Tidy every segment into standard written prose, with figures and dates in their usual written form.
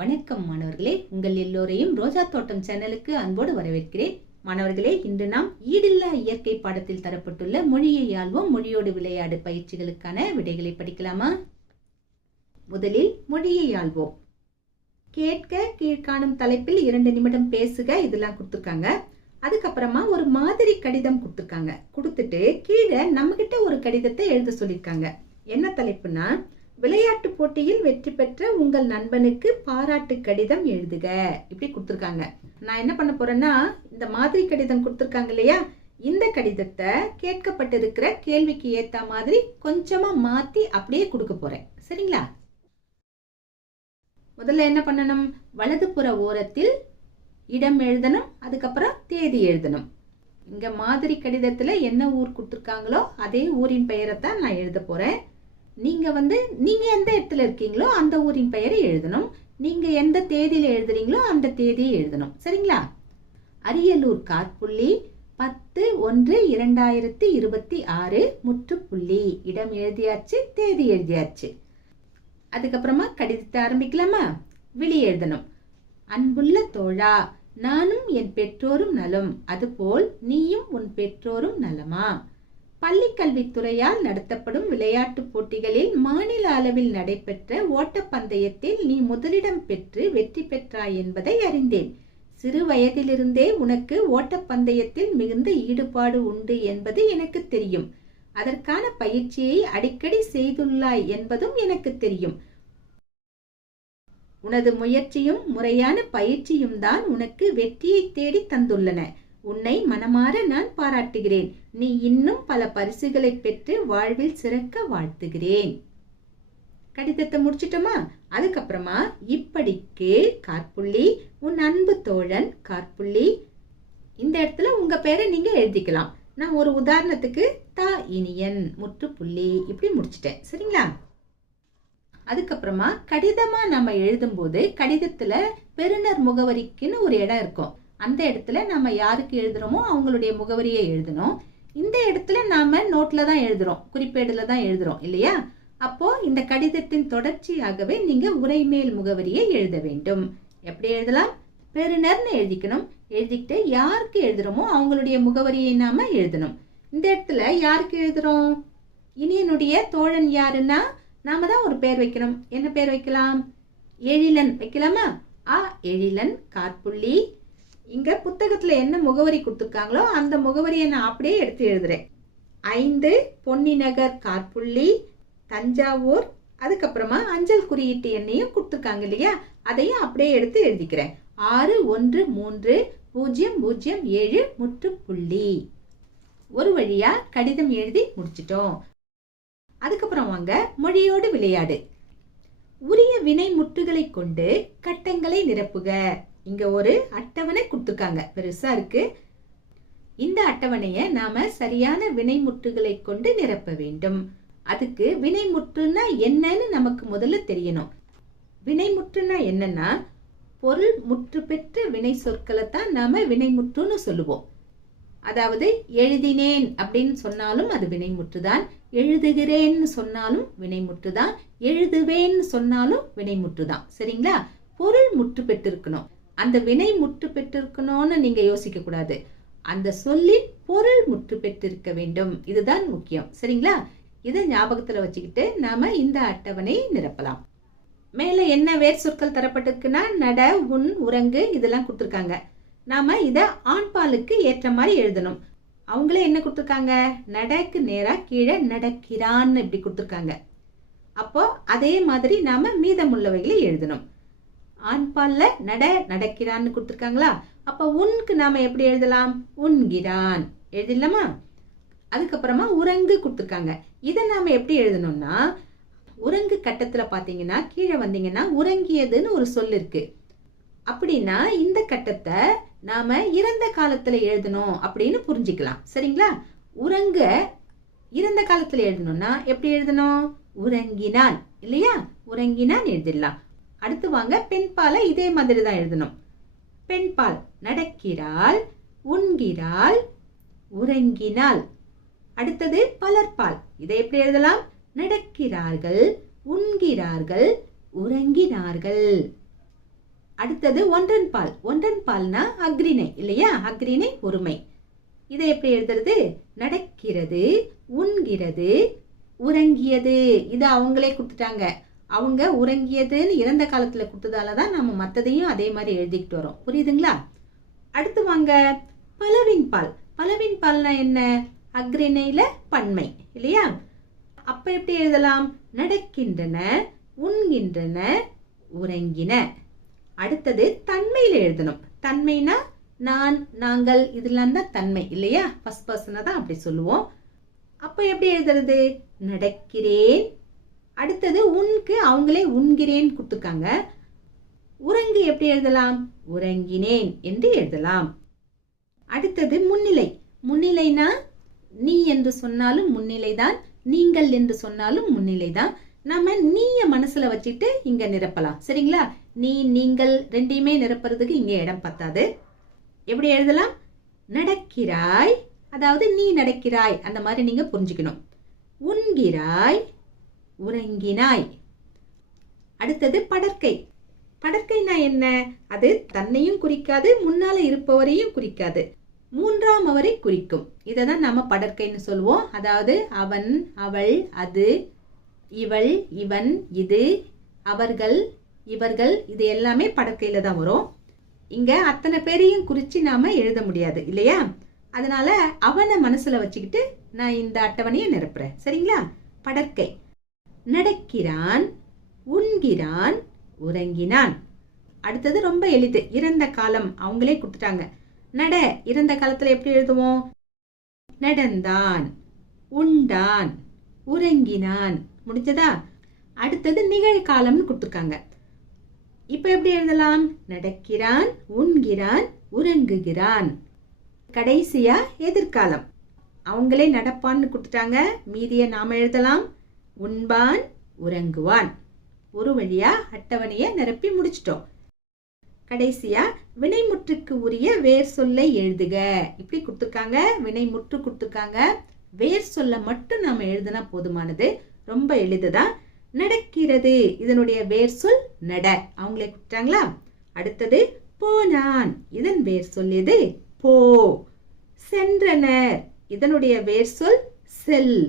வணக்கம் மாணவர்களே, உங்கள் எல்லோரையும் ரோஜா தோட்டம் சேனலுக்கு அன்போடு வரவேற்கிறேன். மாணவர்களே, இன்று நாம் ஈடில்லா இயற்கை பாடத்தில் தரப்பட்டுள்ள மொழியை ஆள்வோம் மொழியோடு விளையாடு பயிற்சிகளுக்கான விடைகளை படிக்கலாமா? முதலில் மொழியை ஆள்வோம். கேட்க, கீழ்காணும் தலைப்பில் 2 நிமிடம் பேசுக, இதெல்லாம் கொடுத்துருக்காங்க. அதுக்கப்புறமா ஒரு மாதிரி கடிதம் கொடுத்துருக்காங்க. கொடுத்துட்டு கீழே நம்ம கிட்ட ஒரு கடிதத்தை எழுத சொல்லியிருக்காங்க. என்ன தலைப்புனா, விளையாட்டு போட்டியில் வெற்றி பெற்ற உங்கள் நண்பனுக்கு பாராட்டு கடிதம் எழுதுக, இப்படி கொடுத்துருக்காங்க. நான் என்ன பண்ண போறேன்னா, இந்த மாதிரி கடிதம் கொடுத்துருக்காங்க இல்லையா, இந்த கடிதத்தை கேட்கப்பட்டிருக்கிற கேள்விக்கு ஏத்த மாதிரி கொஞ்சமா மாத்தி அப்படியே கொடுக்க போறேன். சரிங்களா? முதல்ல என்ன பண்ணணும், வலதுபுற ஓரத்தில் இடம் எழுதணும், அதுக்கப்புறம் தேதி எழுதணும். இங்க மாதிரி கடிதத்துல என்ன ஊர் கொடுத்துருக்காங்களோ அதே ஊரின் பெயரை தான் நான் எழுத போறேன். நீங்க எந்த இடத்துல இருக்கீங்களோ அந்த ஊரின் பெயரை எழுதணும். நீங்க எந்த தேதியில எழுதுறீங்களோ அந்த தேதியை எழுதணும். சரிங்களா? அரியலூர் காற்புள்ளி 10/1/2026 முற்றுப்புள்ளி. இடம் எழுதியாச்சு, தேதி எழுதியாச்சு. அதுக்கப்புறமா கடிதத்தை ஆரம்பிக்கலாமா? விழி எழுதணும். அன்புள்ள தோழா, நானும் என் பெற்றோரும் நலம், அதுபோல் நீயும் உன் பெற்றோரும் நலமா? பள்ளிக்கல்வித்துறையால் நடத்தப்படும் விளையாட்டு போட்டிகளில் மாநில அளவில் நடைபெற்ற ஓட்டப்பந்தயத்தில் நீ முதலிடம் பெற்று வெற்றி பெற்றாய் என்பதை அறிந்தேன். சிறு வயதிலிருந்தே உனக்கு ஓட்டப்பந்தயத்தில் மிகுந்த ஈடுபாடு உண்டு என்பது எனக்கு தெரியும். அதற்கான பயிற்சியை அடிக்கடி செய்துள்ளாய் என்பதும் எனக்கு தெரியும். உனது முயற்சியும் முறையான பயிற்சியும் தான் உனக்கு வெற்றியை தேடி தந்துள்ளன. உன்னை மனமாற நான் பாராட்டுகிறேன். நீ இன்னும் பல பரிசுகளை பெற்று வாழ்வில் சிறக்க வாழ்த்துகிறேன். கடிதத்தை முடிச்சிட்டோமா? அதுக்கப்புறமா இப்படிக்கு காற்புள்ளி உன் அன்பு தோழன் காற்புள்ளி. இந்த இடத்துல உங்க பேரை நீங்க எழுதிக்கலாம். நான் ஒரு உதாரணத்துக்கு தா இனியன் முற்றுப்புள்ளி இப்படி முடிச்சிட்டேன். சரிங்களா? அதுக்கப்புறமா கடிதமா நம்ம எழுதும் போது கடிதத்துல பெறுநர் முகவரிக்குன்னு ஒரு இடம் இருக்கும். அந்த இடத்துல நாம யாருக்கு எழுதுறோமோ அவங்களுடைய முகவரியை எழுதணும். இந்த இடத்துல நாம நோட்ல தான் எழுதுறோம், குறிப்பேடுல தான் எழுதுறோம் இல்லையா? அப்போ இந்த கடிதத்தின் தொடர்ச்சியாகவே நீங்க உரைமேல் முகவரியை எழுத வேண்டும். எப்படி எழுதலாம்? பெறுநர்னு எழுதிக்கணும். எழுதிக்கிட்டு யாருக்கு எழுதுறோமோ அவங்களுடைய முகவரியை நாம எழுதணும். இந்த இடத்துல யாருக்கு எழுதுறோம்? இனியனுடைய தோழன் யாருன்னா நாம தான் ஒரு பேர் வைக்கணும். என்ன பேர் வைக்கலாம்? எழிலன் வைக்கலாமா? எழிலன் காற்புள்ளி. இங்க புத்தகத்துல என்ன முகவரி கொடுத்துருக்காங்களோ அந்த முகவரியை நான் அப்படியே எடுத்து எழுதுறேன். 5 பொன்னிநகர் காற்புள்ளி தஞ்சாவூர். அதுக்கப்புறமா அஞ்சல் குறியீட்டு எண்ணையும் கொடுத்துருக்காங்க இல்லையா, அதையும் அப்படியே எடுத்து எழுதிக்கிறேன். 6130007 முற்றுப்புள்ளி. ஒரு வழியா கடிதம் எழுதி முடிச்சிட்டோம். அதுக்கப்புறம் வாங்க மொழியோடு விளையாடு. உரிய வினை முற்றுகளை கொண்டு கட்டங்களை நிரப்புக. இங்க ஒரு அட்டவணை கொடுத்துருக்காங்க, பெருசா இருக்கு. இந்த அட்டவணைய நாம சரியான வினைமுற்றுகளை கொண்டு நிரப்ப வேண்டும். அதுக்கு வினைமுற்றுனா என்னன்னு நமக்கு முதல்ல தெரியணும். வினைமுற்றுனா என்னன்னா, பொருள் முற்று பெற்ற வினை சொற்களை தான் நாம வினைமுற்றுன்னு சொல்லுவோம். அதாவது எழுதினேன் அப்படின்னு சொன்னாலும் அது வினைமுற்றுதான், எழுதுகிறேன்னு சொன்னாலும் வினைமுற்றுதான், எழுதுவேன்னு சொன்னாலும் வினைமுற்றுதான். சரிங்களா? பொருள் முற்று பெற்றிருக்கணும். அந்த வினை முற்று பெற்றிருக்கணும்னு நீங்க யோசிக்க கூடாது. அந்த சொல்லின் பொருள் முற்று பெற்றிருக்க வேண்டும். இதுதான் முக்கியம். சரிங்களா? இதை ஞாபகத்துல வச்சுக்கிட்டு நாம இந்த அட்டவணை நிரப்பலாம். மேல என்ன வேர் சொற்கள் தரப்பட்டிருக்குன்னா, நட, உன், உறங்கு இதெல்லாம் கொடுத்துருக்காங்க. நாம இத ஆண்பாலுக்கு ஏற்ற மாதிரி எழுதணும். அவங்களே என்ன கொடுத்துருக்காங்க? நடக்கு நேரா கீழே நடக்கிறான்னு இப்படி கொடுத்துருக்காங்க. அப்போ அதே மாதிரி நாம மீதமுள்ளவைகளை எழுதணும். ஆண்பால்ல நட நடக்கிறான்னு கொடுத்துருக்காங்களா, அப்ப உன்க்கு நாம எப்படி எழுதலாம்? உண்கிறான் எழுதிடலாமா? அதுக்கப்புறமா உறங்கு கொடுத்துருக்காங்க. இதை நாம எப்படி எழுதணும்னா, உறங்கு கட்டத்துல பாத்தீங்கன்னா கீழே வந்தீங்கன்னா உறங்கியதுன்னு ஒரு சொல் இருக்கு. அப்படின்னா இந்த கட்டத்தை நாம இறந்த காலத்துல எழுதணும் அப்படின்னு புரிஞ்சுக்கலாம். சரிங்களா? உறங்க இறந்த காலத்துல எழுதணும்னா எப்படி எழுதணும்? உறங்கினான் இல்லையா? உறங்கினான் எழுதிடலாம். அடுத்து வாங்க பெண்பால இதே மாதிரி தான் எழுதணும். பெண்பால் நடக்கிறாள், உண்கிறாள், உறங்கினாள். அடுத்தது பலர்பால். இதை எப்படி எழுதலாம்? நடக்கிறார்கள், உண்கிறார்கள், உறங்கினார்கள். அடுத்தது ஒன்றன் பால். ஒன்றன் பால்னா அக்ரிணை இல்லையா? அக்ரிணை ஒருமை. இதை எப்படி எழுதுறது? நடக்கிறது, உண்கிறது, உறங்கியது. இது அவங்களே கொடுத்துட்டாங்க. அவங்க உறங்கியதுன்னு இறந்த காலத்துல கொடுத்ததால தான் நம்ம மற்றதையும் அதே மாதிரி எழுதிக்கிட்டு வரோம். புரியுதுங்களா? அடுத்து வாங்க, பலவின் பால். பலவின் பால்னா என்ன? அக்ரிணையில பன்மை இல்லையா? அப்ப எப்படி எழுதலாம்? நடக்கின்றன, உண்கின்றன, உறங்கின. அடுத்தது தன்மையில எழுதணும். தன்மைனா நான், நாங்கள், இதெல்லாம் தான் தன்மை இல்லையா? ஃபர்ஸ்ட் பர்சனை தான் அப்படி சொல்லுவோம். அப்ப எப்படி எழுதுறது? நடக்கிறேன். அடுத்தது உன்க்கு அவங்களே உண்கிறேன் கொடுத்துருக்காங்க. உறங்கு எப்படி எழுதலாம்? உறங்கினேன் என்று எழுதலாம். அடுத்தது முன்னிலை. முன்னிலைனா நீ என்று சொன்னாலும் முன்னிலைதான், நீங்கள் என்று சொன்னாலும் முன்னிலைதான். நம்ம நீய மனசுல வச்சுட்டு இங்க நிரப்பலாம். சரிங்களா? நீ, நீங்கள் ரெண்டையுமே நிரப்புறதுக்கு இங்க இடம் பத்தாது. எப்படி எழுதலாம்? நடக்கிறாய், அதாவது நீ நடக்கிறாய், அந்த மாதிரி நீங்க புரிஞ்சுக்கணும். உண்கிறாய், உறங்கினாய். அடுத்தது படற்கை. படற்கைனா என்ன? அது தன்னையும் குறிக்காது, முன்னால இருப்பவரையும் குறிக்காது, மூன்றாம் அவரை குறிக்கும். இதை தான் நம்ம படற்கைன்னு சொல்லுவோம். அதாவது அவன், அவள், அது, இவள், இவன், இது, அவர்கள், இவர்கள், இது எல்லாமே படற்கையில தான் வரும். இங்க அத்தனை பேரையும் குறிச்சு நாம எழுத முடியாது இல்லையா? அதனால அவனை மனசுல வச்சுக்கிட்டு நான் இந்த அட்டவணையை நிரப்புறேன். சரிங்களா? படற்கை. நடக்கிறான், உண்கிறான், உறங்கினான். அடுத்தது ரொம்ப எளிது, இறந்த காலம். அவங்களே கொடுத்துட்டாங்க. நட, இறந்த காலத்துல எப்படி எழுதுவோம்? நடந்தான், உண்டான், உறங்கினான். முடிஞ்சதா? அடுத்தது நிகழ்காலம்னு கொடுத்துருக்காங்க. இப்ப எப்படி எழுதலாம்? நடக்கிறான், உண்கிறான், உறங்குகிறான். கடைசியா எதிர்காலம். அவங்களே நடப்பான்னு கொடுத்துட்டாங்க. மீதிய நாம எழுதலாம். உண்பான், உறங்குவான். ஒரு வழியா அட்டவணைய நிரப்பி முடிச்சிட்டோம். கடைசியா வினைமுற்றுக்கு உரிய வேர் சொல்லை எழுதுக. இப்படி கொடுத்துருக்காங்க. வினைமுற்று கொடுத்துருக்காங்க. வேர் சொல்ல மட்டும் நாம எழுதுனா போதுமானது. ரொம்ப எளிதுதான். நடக்கிறது, இதனுடைய வேர் சொல் நட. அவங்களே கொடுத்தாங்களா? அடுத்தது போனான், இதன் வேர் சொல் எது? போ. சென்றனர், இதனுடைய வேர் சொல் செல்.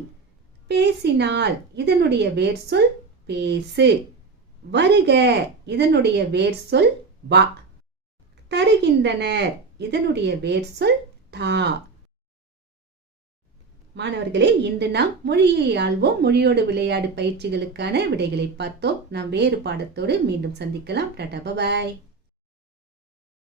பேசினாள், இதனுடைய வேர் சொல் பேசு. வருக, இதனுடைய வேர் சொல் வா. தருகின்றனர், இதனுடைய வேர் சொல் தா. மாணவர்களே, இன்று நாம் மொழியை ஆள்வோம், மொழியோடு விளையாடு பயிற்சிகளுக்கான விடைகளை பார்த்தோம். நாம் வேறு பாடத்தோடு மீண்டும் சந்திக்கலாம். Tata, bye bye.